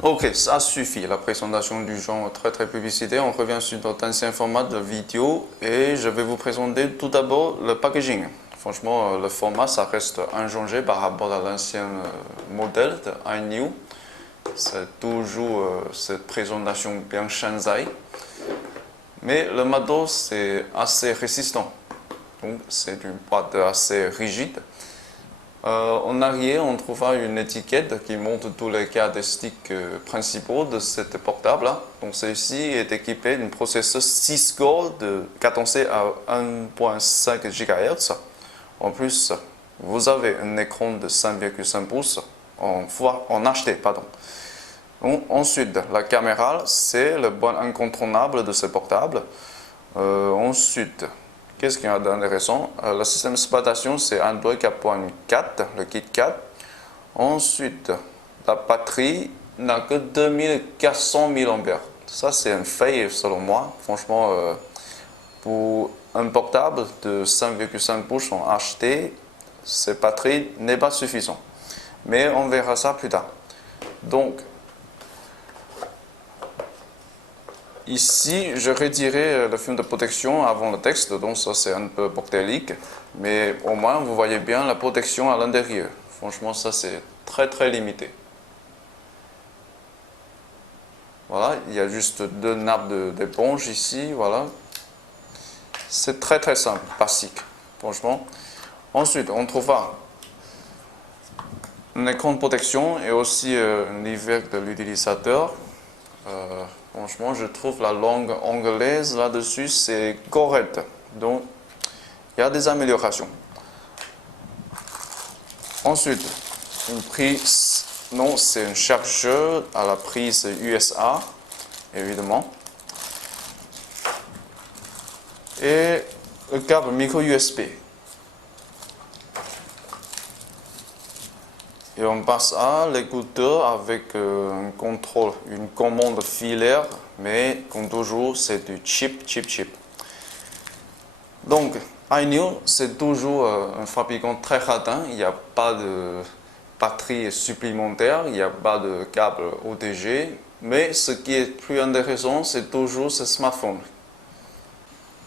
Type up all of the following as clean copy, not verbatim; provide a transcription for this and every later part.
Ok, ça suffit, la présentation du genre très publicité. On revient sur notre ancien format de vidéo et je vais vous présenter tout d'abord le packaging. Franchement, le format, ça reste inchangé par rapport à l'ancien modèle de iNew. C'est toujours cette présentation bien Shanzai. Mais le matos, c'est assez résistant. Donc, c'est une boîte assez rigide. En arrière, on trouvera une étiquette qui montre tous les caractéristiques principaux de cette portable-là. Donc, celle-ci est équipée d'un processeur 6 core cadencé à 1.5 GHz. En plus, vous avez un écran de 5,5 pouces en HD. Pardon. Donc, ensuite, la caméra, c'est le point incontournable de ce portable. Ensuite, qu'est-ce qu'il y a d'intéressant? Le système d'exploitation, c'est Android 4.4, le Kit 4. Ensuite, la batterie n'a que 2400 mAh. Ça, c'est un fail selon moi. Franchement, pour un portable de 5,5 pouces en HD, cette batterie n'est pas suffisante. Mais on verra ça plus tard. Donc, ici, je retirais le film de protection avant le texte, donc ça c'est un peu bordélique, mais au moins vous voyez bien la protection à l'intérieur. Franchement, ça c'est très limité. Voilà, il y a juste deux nappes d'éponge ici, voilà. C'est très simple, basique, franchement. Ensuite, on trouvera un écran de protection et aussi un livret de l'utilisateur. Franchement, je trouve la langue anglaise là-dessus, c'est correct. Donc, il y a des améliorations. Ensuite, une prise, non, c'est un chargeur à la prise USA, évidemment. Et le câble micro USB. Et on passe à l'écouteur avec un contrôle, une commande filaire, mais comme toujours, c'est du chip. Donc, iNew, c'est toujours un fabricant très radin, il n'y a pas de batterie supplémentaire, il n'y a pas de câble OTG, mais ce qui est plus intéressant, c'est toujours ce smartphone.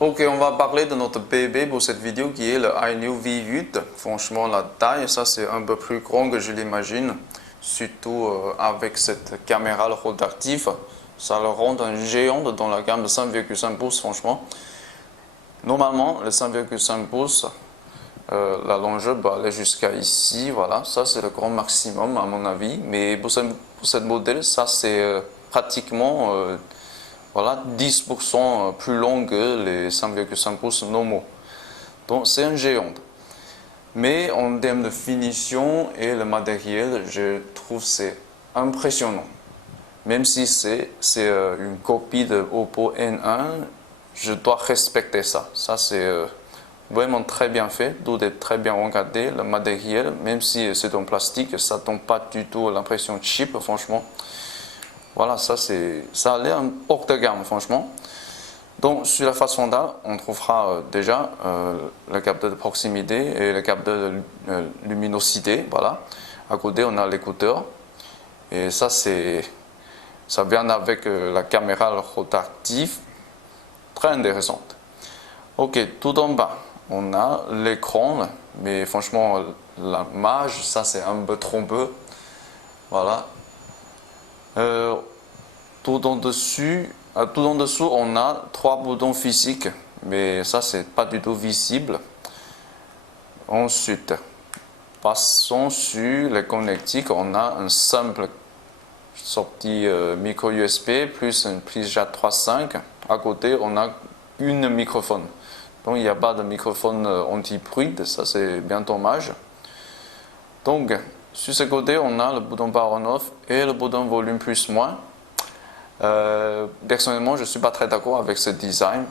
Ok, on va parler de notre bébé pour cette vidéo qui est le iNew V8. Franchement, la taille, ça c'est un peu plus grand que je l'imagine. Surtout avec cette caméra rotative. Ça le rend un géant dans la gamme de 5,5 pouces, franchement. Normalement, le 5,5 pouces, la longueur peut aller jusqu'à ici. Voilà, ça c'est le grand maximum à mon avis. Mais pour cette modèle, ça c'est pratiquement... voilà, 10% plus long que les 5,5 pouces normaux. Donc c'est un géant. Mais en termes de finition et le matériel, je trouve c'est impressionnant. Même si c'est une copie de Oppo N1, je dois respecter ça. Ça c'est vraiment très bien fait, tout est très bien regardé. Le matériel, même si c'est en plastique, ça ne donne pas du tout l'impression cheap, franchement. Voilà, ça a l'air hors de gamme, franchement. Donc, sur la face frontale, on trouvera déjà le capteur de proximité et le capteur de luminosité. Voilà. À côté, on a l'écouteur. Et ça vient avec la caméra rotative. Très intéressante. Ok, tout en bas, on a l'écran. Mais franchement, la mage, ça c'est un peu trompeux. Voilà. Tout en dessous, on a 3 boutons physiques, mais ça, c'est pas du tout visible. Ensuite, passons sur les connectiques. On a un simple sortie micro USB plus une prise jack 3.5. À côté, on a une microphone. Donc, il n'y a pas de microphone anti-bruit. Ça, c'est bien dommage. Donc, sur ce côté, on a le bouton power on-off et le bouton volume plus-moins. Personnellement, je ne suis pas très d'accord avec ce design.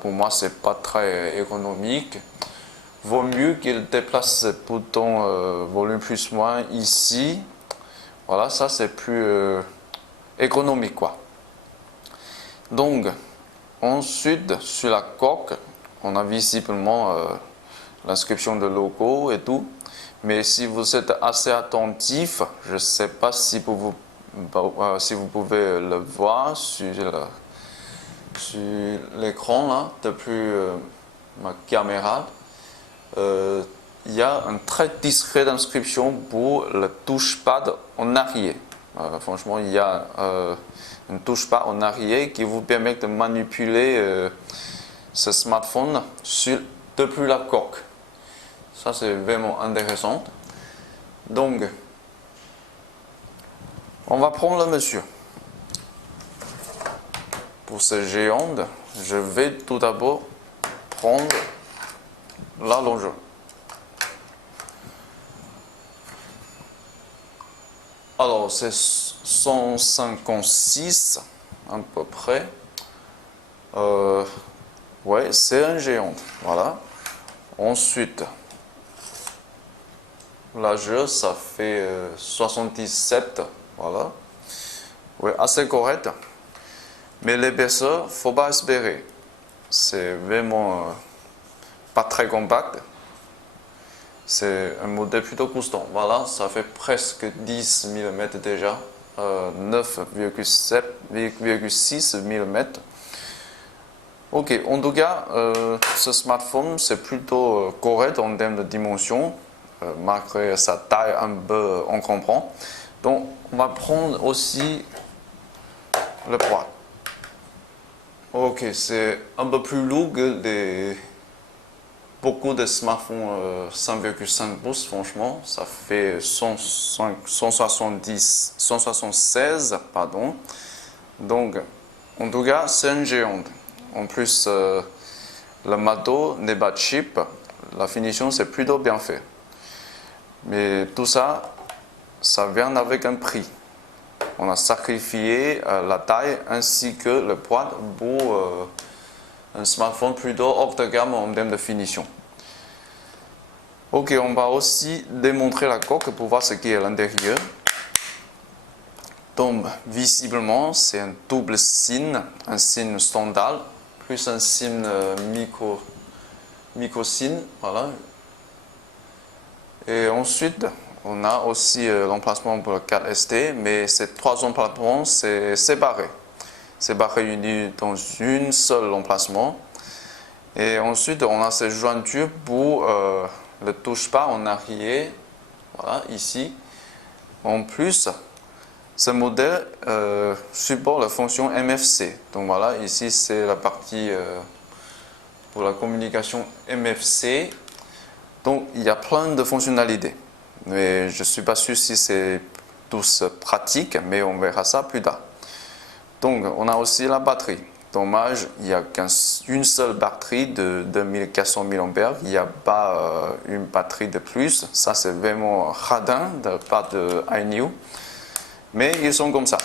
Pour moi, ce n'est pas très ergonomique. Vaut mieux qu'il déplace ce bouton volume plus-moins ici. Voilà, ça c'est plus ergonomique, quoi. Donc, ensuite, sur la coque, on a visiblement l'inscription de logo et tout. Mais si vous êtes assez attentif, je ne sais pas si vous si vous pouvez le voir sur l'écran là, depuis ma caméra, il y a une très discrète inscription pour le touchpad en arrière. Franchement, il y a une touchpad en arrière qui vous permet de manipuler ce smartphone depuis la coque. Ça, c'est vraiment intéressant. Donc, on va prendre le monsieur. Pour ce géant, je vais tout d'abord prendre l'allongeur. Alors, c'est 156 à peu près. Ouais, c'est un géant. Voilà. Ensuite, largeur, ça fait 77. Voilà. Ouais, assez correct. Mais l'épaisseur, faut pas espérer. C'est vraiment pas très compact. C'est un modèle plutôt constant. Voilà, ça fait presque 10 mm déjà. 9,6 mm. Ok, en tout cas, ce smartphone, c'est plutôt correct en termes de dimension. Malgré sa taille un peu encombrante. Donc, on va prendre aussi le poids. Ok, c'est un peu plus lourd que beaucoup de smartphones 5,5 pouces, franchement. Ça fait 176, pardon. Donc, en tout cas, c'est un géant. En plus, le matos n'est pas cheap. La finition, c'est plutôt bien fait. Mais tout ça, ça vient avec un prix. On a sacrifié la taille ainsi que le poids pour un smartphone plutôt hors de gamme en termes de finition. Ok, on va aussi démontrer la coque pour voir ce qui est à l'intérieur. Donc, visiblement, c'est un double SIM, un SIM standard, plus un SIM micro SIM, voilà. Et ensuite, on a aussi l'emplacement pour le 4ST, mais ces trois emplacements, c'est séparé. C'est pas réuni dans un seul emplacement. Et ensuite, on a ces jointures pour le touchpad en arrière, voilà, ici. En plus, ce modèle supporte la fonction MFC. Donc voilà, ici, c'est la partie pour la communication MFC. Donc, il y a plein de fonctionnalités. Mais je ne suis pas sûr si c'est tous pratique, mais on verra ça plus tard. Donc, on a aussi la batterie. Dommage, il n'y a qu'une seule batterie de 2400 mAh. Il n'y a pas une batterie de plus. Ça, c'est vraiment radin de la part de iNew. Mais ils sont comme ça.